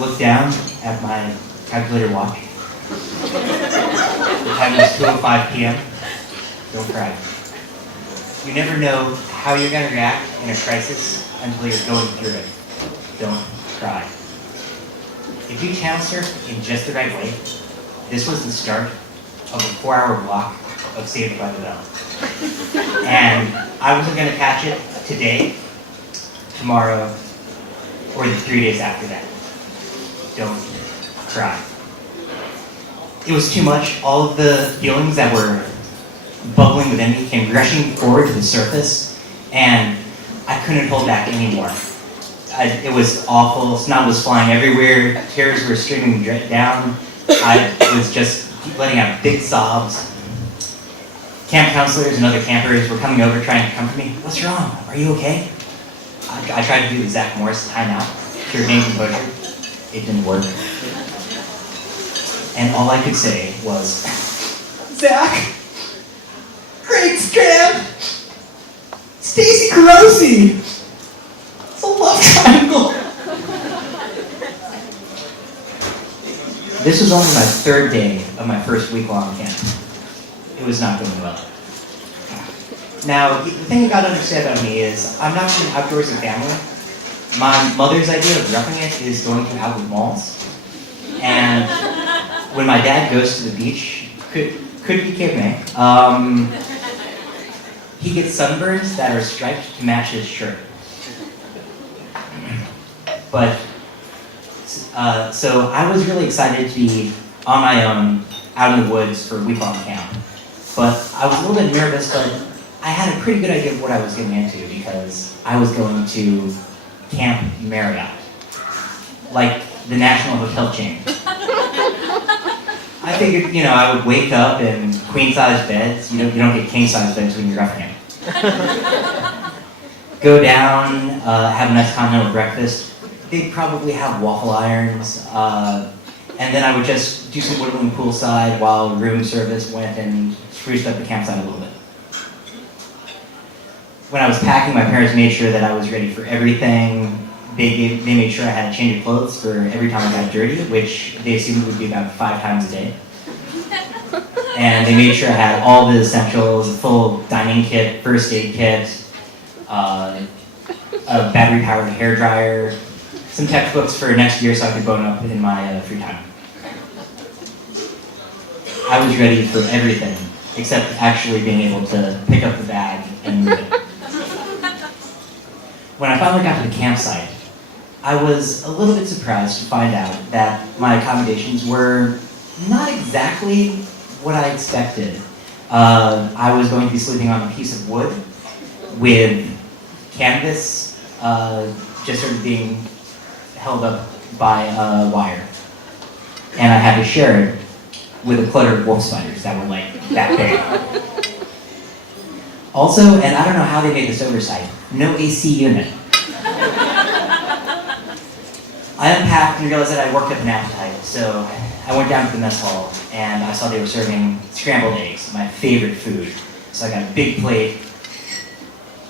looked down at my calculator watch. The time was 2:05 p.m. Don't cry. You never know how you're going to react in a crisis until you're going through it. Don't cry. If you channel surf in just the right way, this was the start of a 4-hour block of Saved by the Bell. And I wasn't going to catch it today, tomorrow, or the 3 days after that. Don't cry. It was too much. All of the feelings that were bubbling within me came rushing forward to the surface, and I couldn't hold back anymore. It was awful. Snot was flying everywhere. Tears were streaming down. I was just letting out big sobs. Camp counselors and other campers were coming over trying to comfort me. What's wrong? Are you okay? I tried to do the Zach Morris timeout to regain composure. It didn't work. And all I could say was, Zach, great scam! Stacy Carosi! It's a love triangle! This was only my 3rd day of my first week-long camp. It was not going well. Now, the thing you gotta understand about me is, I'm not an outdoorsy family. My mother's idea of roughing it is going to outlet malls. And when my dad goes to the beach, could be caveman, he gets sunburns that are striped to match his shirt. But, so I was really excited to be on my own, out in the woods for a week-long camp. But I was a little bit nervous, but I had a pretty good idea of what I was getting into because I was going to Camp Marriott, like the national hotel chain. I figured, I would wake up in queen-size beds. You don't get king-size beds when you're roughing it. Go down, have a nice continental breakfast. They'd probably have waffle irons, and then I would just do some whittling poolside while room service went and spruced up the campsite a little bit. When I was packing, my parents made sure that I was ready for everything. They made sure I had a change of clothes for every time I got dirty, which they assumed would be about 5 times a day. And they made sure I had all the essentials, a full dining kit, first aid kit, a battery-powered hairdryer, some textbooks for next year so I could bone up in my free time. I was ready for everything, except actually being able to pick up the bag and move it. When I finally got to the campsite, I was a little bit surprised to find out that my accommodations were not exactly what I expected. I was going to be sleeping on a piece of wood with canvas just sort of being held up by a wire. And I had to share it with a clutter of wolf spiders that were like that big. Also, and I don't know how they made this oversight, no AC unit. I unpacked and realized that I worked up an appetite, so I went down to the mess hall and I saw they were serving scrambled eggs, my favorite food. So I got a big plate.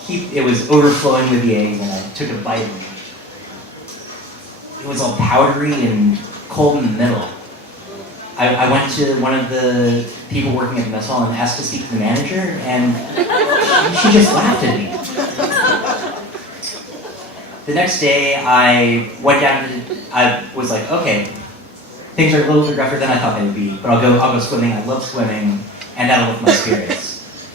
It was overflowing with the eggs and I took a bite of it. It was all powdery and cold in the middle. I went to one of the people working at the mess hall and asked to speak to the manager, and she just laughed at me. The next day, I went down I was like, okay, things are a little bit rougher than I thought they would be, but I'll go swimming. I love swimming, and that'll lift my spirits.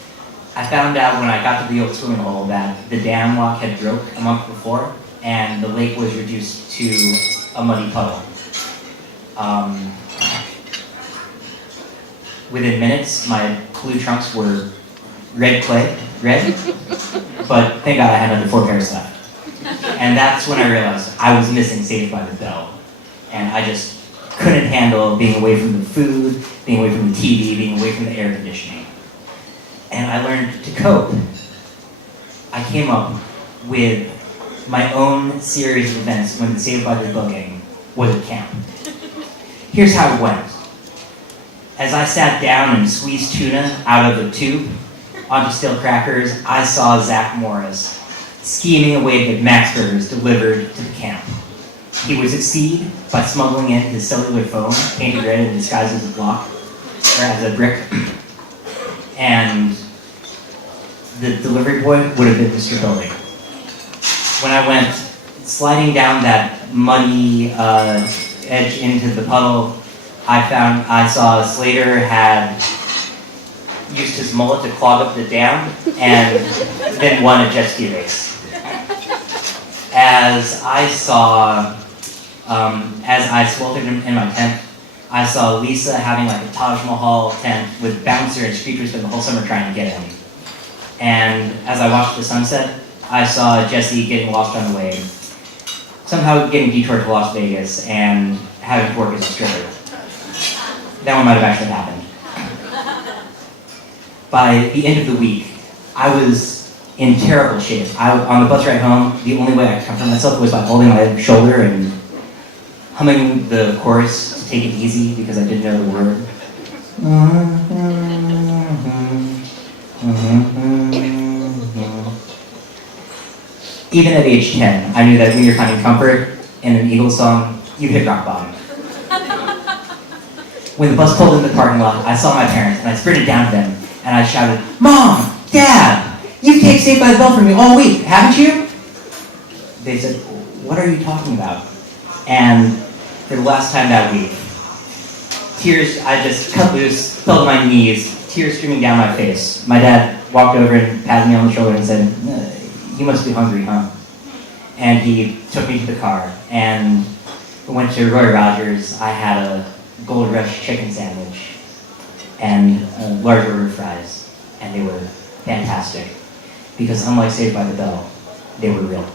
I found out when I got to the old swimming hole that the dam lock had broke a month before, and the lake was reduced to a muddy puddle. Within minutes, my blue trunks were red, but thank God I had another 4 pairs left. And that's when I realized I was missing Saved by the Bell. And I just couldn't handle being away from the food, being away from the TV, being away from the air conditioning. And I learned to cope. I came up with my own series of events when the Saved by the Bell gang was at camp. Here's how it went. As I sat down and squeezed tuna out of the tube onto stale crackers, I saw Zach Morris scheming a way to get Max burgers delivered to the camp. he would succeed by smuggling in his cellular phone, painted red and disguised as a block, or as a brick. And the delivery boy would have been Mr. Building. When I went sliding down that muddy edge into the puddle, I saw Slater had used his mullet to clog up the dam and then won a jet ski race. As I sweltered in my tent, I saw Lisa having like a Taj Mahal tent with bouncer and speakers for the whole summer trying to get in. And as I watched the sunset, I saw Jesse getting lost on the way, somehow getting detoured to Las Vegas and having to work as a stripper. That one might have actually happened. By the end of the week, I was in terrible shape. On the bus ride home, the only way I could comfort myself was by holding my shoulder and humming the chorus to take it easy because I didn't know the word. Even at age 10, I knew that when you're finding comfort in an Eagles song, you hit rock bottom. When the bus pulled into the parking lot, I saw my parents and I sprinted down to them and I shouted, "Mom! Dad! You've taped Saved by the Bell for me all week, haven't you?" They said, "What are you talking about?" And for the last time that week, tears, I just cut loose, fell to my knees, tears streaming down my face. My dad walked over and patted me on the shoulder and said, "You must be hungry, huh?" And he took me to the car and we went to Roy Rogers. I had a Gold Rush chicken sandwich and a large order of fries, and they were fantastic because unlike Saved by the Bell, they were real.